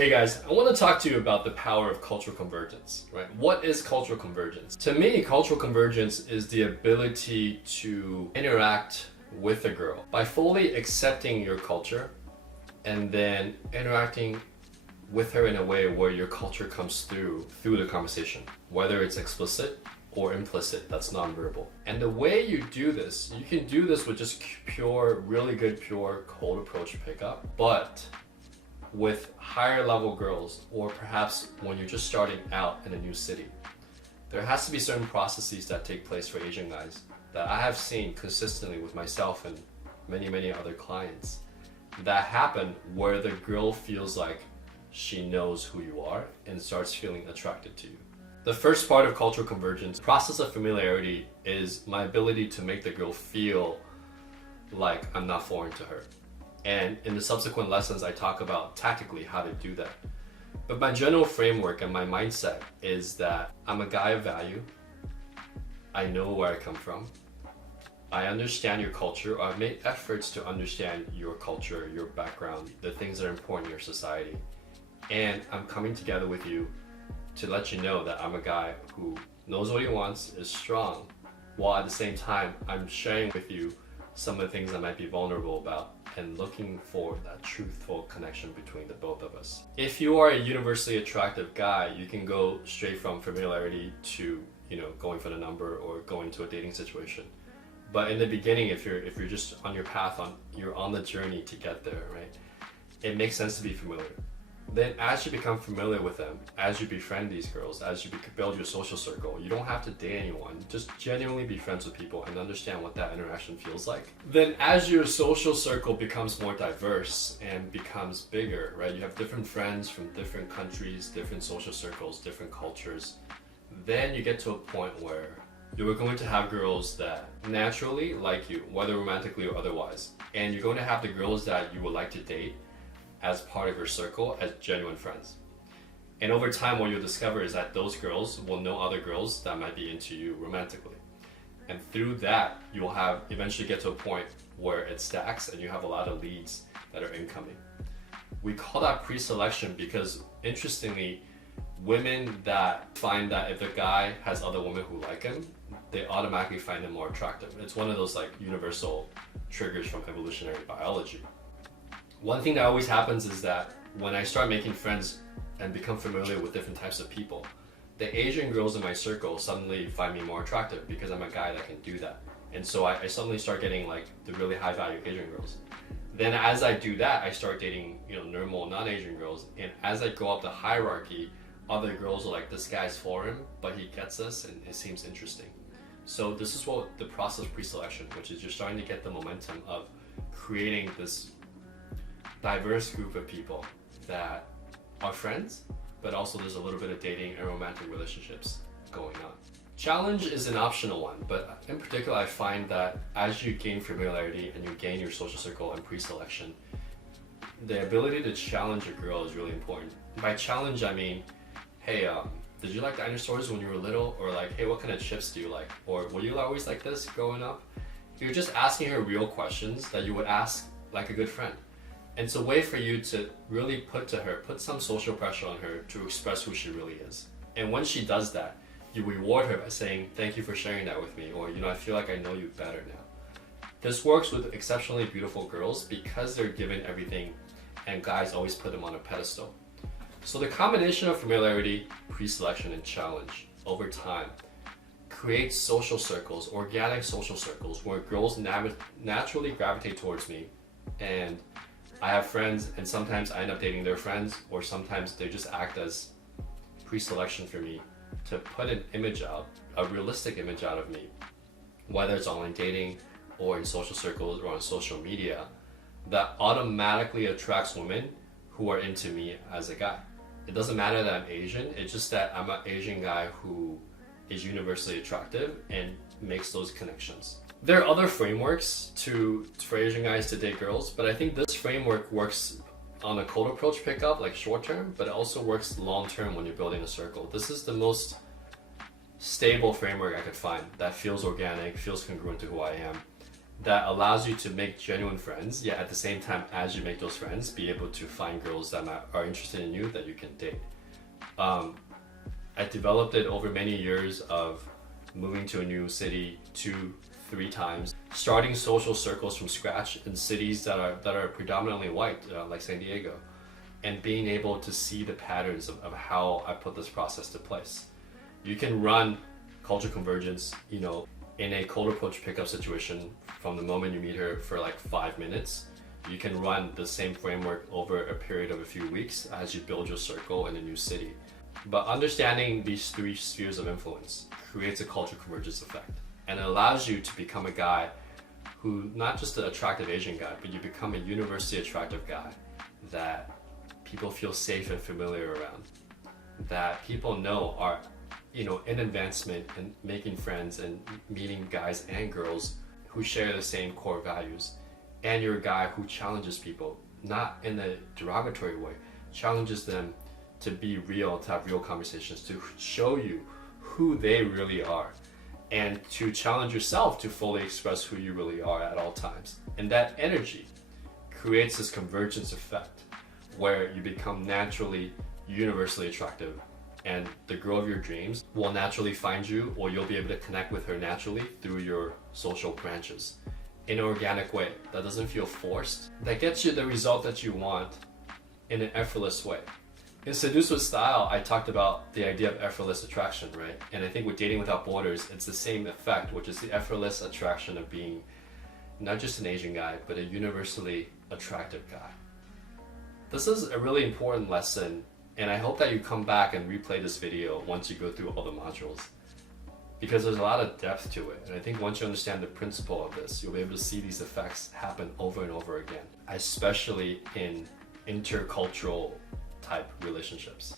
Hey guys, I want to talk to you about the power of cultural convergence, right? What is cultural convergence? To me, cultural convergence is the ability to interact with a girl by fully accepting your culture and then interacting with her in a way where your culture comes through the conversation, whether it's explicit or implicit, that's nonverbal. And the way you do this, you can do this with just really good, pure cold approach pickup, but with higher level girls, or perhaps when you're just starting out in a new city, there has to be certain processes that take place for Asian guys that I have seen consistently with myself and many other clients that happen where the girl feels like she knows who you are and starts feeling attracted to you. The first part of cultural convergence, process of familiarity, is my ability to make the girl feel like I'm not foreign to her. And in the subsequent lessons, I talk about tactically how to do that. But my general framework and my mindset is that I'm a guy of value. I know where I come from. I understand your culture. I've made efforts to understand your culture, your background, the things that are important in your society. And I'm coming together with you to let you know that I'm a guy who knows what he wants, is strong, while at the same time, I'm sharing with you some of the things I might be vulnerable about and looking for that truthful connection between the both of us. If you are a universally attractive guy, you can go straight from familiarity to, going for the number or going to a dating situation. But in the beginning, if you're just on your path, you're on the journey to get there, right? It makes sense to be familiar. Then as you become familiar with them, as you befriend these girls, as you build your social circle, you don't have to date anyone, just genuinely be friends with people and understand what that interaction feels like. Then as your social circle becomes more diverse and becomes bigger, right? You have different friends from different countries, different social circles, different cultures. Then you get to a point where you're going to have girls that naturally like you, whether romantically or otherwise. And you're going to have the girls that you would like to date as part of your circle as genuine friends. And over time, what you'll discover is that those girls will know other girls that might be into you romantically. And through that, you'll eventually get to a point where it stacks and you have a lot of leads that are incoming. We call that pre-selection because, interestingly, women that find that if a guy has other women who like him, they automatically find him more attractive. It's one of those universal triggers from evolutionary biology. One thing that always happens is that when I start making friends and become familiar with different types of people, the Asian girls in my circle suddenly find me more attractive because I'm a guy that can do that. And so I suddenly start getting the really high value Asian girls. Then as I do that, I start dating normal non-Asian girls. And as I go up the hierarchy, other girls are like, this guy's for him, but he gets us and it seems interesting. So this is what the process of pre-selection, which is you're starting to get the momentum of creating this diverse group of people that are friends, but also there's a little bit of dating and romantic relationships going on. Challenge is an optional one, but in particular I find that as you gain familiarity and you gain your social circle and pre-selection, the ability to challenge a girl is really important. By challenge I mean, hey, did you like dinosaurs when you were little? Or hey, what kind of chips do you like? Or were you always like this growing up? You're just asking her real questions that you would ask like a good friend. And it's a way for you to really put some social pressure on her to express who she really is. And when she does that, you reward her by saying, thank you for sharing that with me, or I feel like I know you better now. This works with exceptionally beautiful girls because they're given everything and guys always put them on a pedestal. So the combination of familiarity, pre-selection, and challenge over time creates social circles, organic social circles, where girls naturally gravitate towards me, and I have friends, and sometimes I end up dating their friends, or sometimes they just act as pre-selection for me to put an image out, a realistic image out of me, whether it's online dating or in social circles or on social media, that automatically attracts women who are into me as a guy. It doesn't matter that I'm Asian, it's just that I'm an Asian guy who is universally attractive and makes those connections. There are other frameworks for Asian guys to date girls, but I think this framework works on a cold approach pickup, like short term, but it also works long term when you're building a circle. This is the most stable framework I could find that feels organic, feels congruent to who I am, that allows you to make genuine friends, yet at the same time, as you make those friends, be able to find girls that are interested in you that you can date. I developed it over many years of moving to a new city 2-3 times, starting social circles from scratch in cities that are predominantly white, like San Diego, and being able to see the patterns of how I put this process to place. You can run cultural convergence, in a cold approach pickup situation from the moment you meet her for like 5 minutes. You can run the same framework over a period of a few weeks as you build your circle in a new city. But understanding these 3 spheres of influence creates a cultural convergence effect, and it allows you to become a guy who, not just an attractive Asian guy, but you become a universally attractive guy that people feel safe and familiar around, that people know are in advancement and making friends and meeting guys and girls who share the same core values. And you're a guy who challenges people, not in a derogatory way, challenges them to be real, to have real conversations, to show you who they really are, and to challenge yourself to fully express who you really are at all times. And that energy creates this convergence effect where you become naturally universally attractive, and the girl of your dreams will naturally find you, or you'll be able to connect with her naturally through your social branches in an organic way that doesn't feel forced, that gets you the result that you want in an effortless way. In Seduce with Style, I talked about the idea of effortless attraction, right? And I think with Dating Without Borders, it's the same effect, which is the effortless attraction of being not just an Asian guy, but a universally attractive guy. This is a really important lesson, and I hope that you come back and replay this video once you go through all the modules, because there's a lot of depth to it. And I think once you understand the principle of this, you'll be able to see these effects happen over and over again, especially in intercultural type relationships.